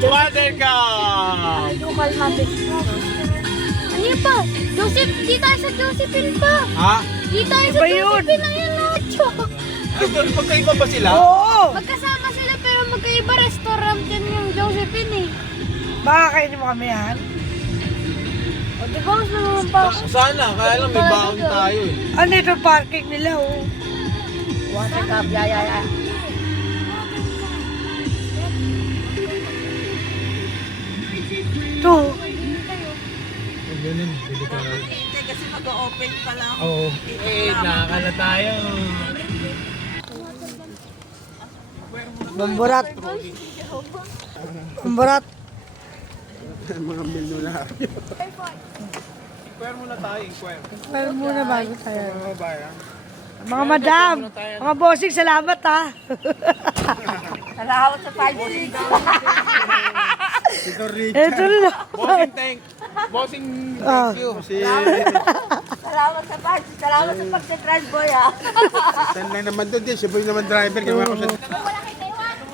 Water cup! Ay, kumalmate. Ano yun pa? Joseph, di tayo sa Josephine pa. Ha? Di tayo sa Josephine na yun, Nacho. Ay, magkaiba ba sila? Oo! Magkasama sila pero magkaiba restaurant din yung Josephine eh. Baka kainin mo kami yan. O di ba gusto naman pa ako? Sana, kaya lang may baon tayo eh. Ano ito parking nila, oh. Water cup, ya. Ito. Ganun, bili ka na. Kasi mag-open pa lang. Oo. Eh, nakakala tayo. Bamburat. Bamburat. Mga menu lahat. Inquire muna tayo, inquire. Pero muna bago tayo. Mga bayan. Mga madam, mga bossing, salamat ha. Salamat sa 5-6. Ito Rich. Ito na. Bossing thank. Bossing Ah. thank you. Salamat sa 5-6. Salamat sa pagsa-drive boy ah. Saan lang naman doon din. Siya po yung naman driver. Kaya ako sa...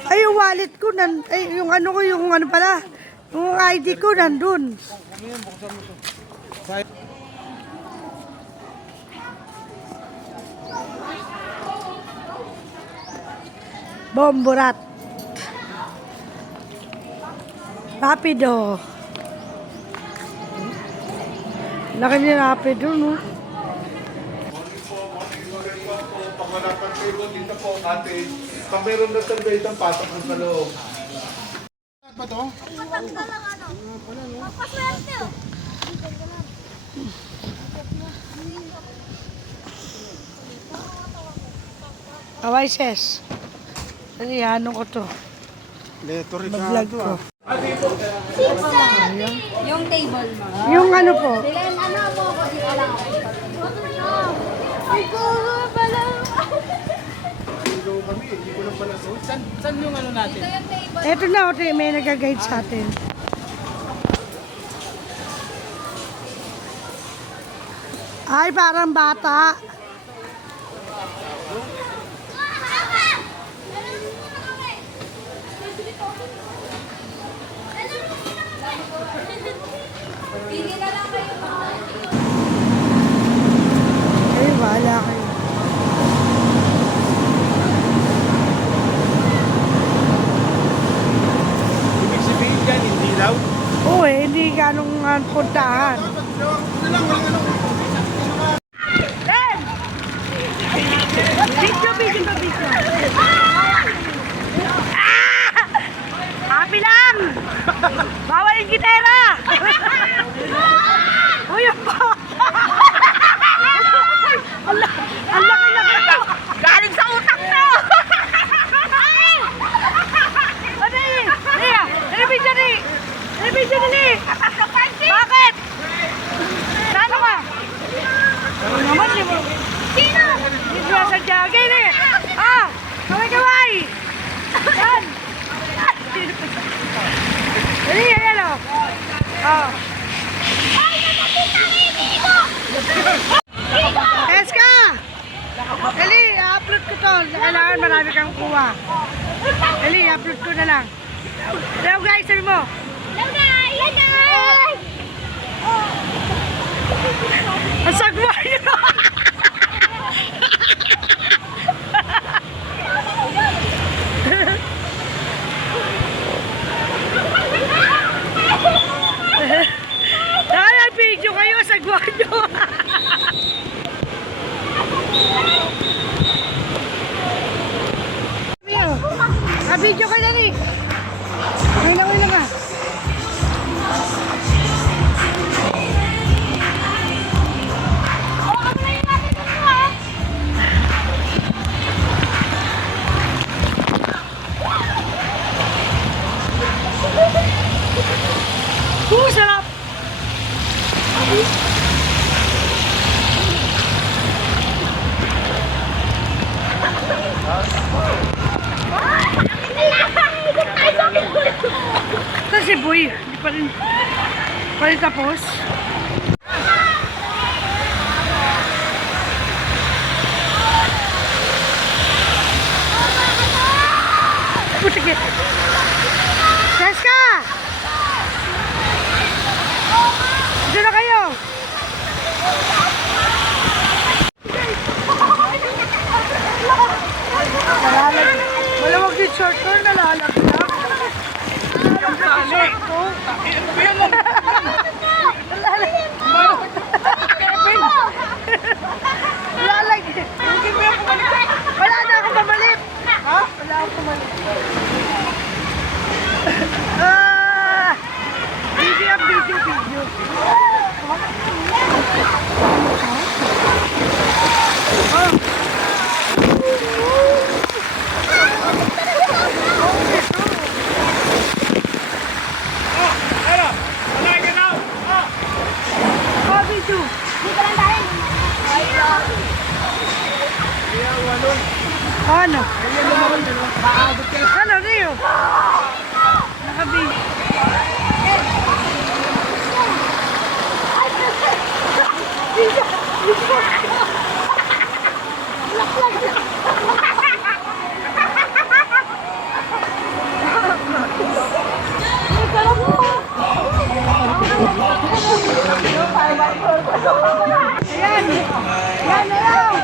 Ay, yung wallet ko, ay, yung ano ko, yung ano pala, yung ID ko nandun. Bomburat. Rapido. Laki ni Rapido, no? Pag wala pang table dito po, ate, pag mayroon na survey itong patok sa loob. Ba to? Kawai, ses. Ano, ano ko to? Leto rin Mag-vlog ko. Yung table mo. Yung ano po? Dilan, ano po ako dito lang ako. Ay, kuha pala. Saan yung ano natin? Ito yung table. Eto na, ote, may nag-guide sa atin. Ay, parang bata. Pili na lang kayo. Ay, wala kayo. Ibig sabihin yan, hindi daw. Oo, hindi ganong puntahan. Video, video, video. Happy lang! Bawal yung gitera! Uy, yung pa! Ang laki-laki to! Galing sa utak to! Ano yun? Ria, television ni! Television ni! Bakit? Saan ka? Ano naman, di mo? Sino? Hindi siya sa jagin eh! Ah! Kaway-kaway! Yan! Dali, ayan o! Oh! Eska! Dali, i-upload ko to. Kailangan marami kang kuha. Dali, i-upload ko na lang. Hello guys, sabi mo. Hello guys! Hello guys! Ang sagwa nyo! Dahil video kayo, sagwa nyo! Video ka na rin. Wala ka. Sarap! Ito si Boy. Hindi pa rin tapos. Putik eh. Jessica! short ko, nalalaglag. Yung short ko. Nalalaglag. Wala na akong pamalit. Ha? Wala akong pamalit. Video. Video. Dito lang tayo. Ano? Ano, Rio? Nakabi. Ayan. Yan na lang.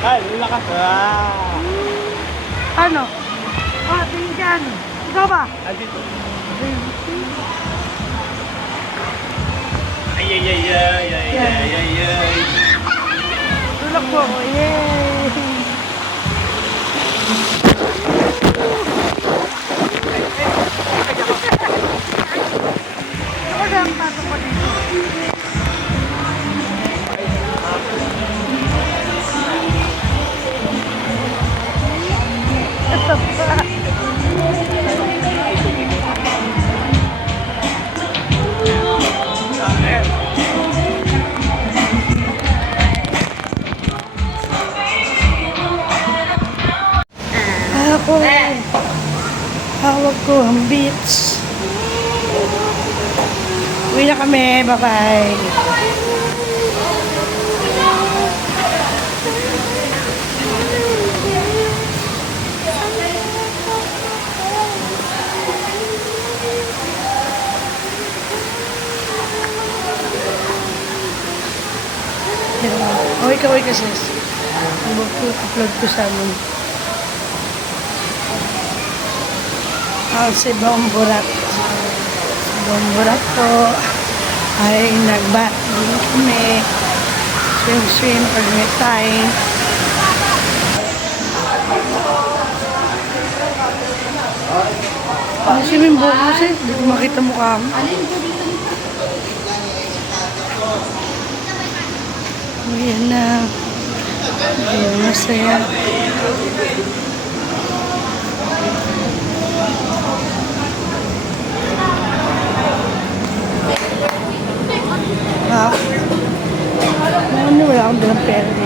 Ay, lakas. Ano? Tingin ka ano? Ikaw ba? Andito. Ay. Tulak po. Yay! Ako na ang pasok ko dito. Ito pa. Ako, hawag ko ang beach. Uwi na kami. Bye-bye. Uwi ka sis. Upload ko sa amin. Si Bomborat. Bomborat po ay nag-bat. Dito kami. Swim pag may time. Ano si Mimbo kasi? Hindi ko makita mukha mo. Ayan na. Ayan, masaya. Ha? Ano, wala akong dalang pera.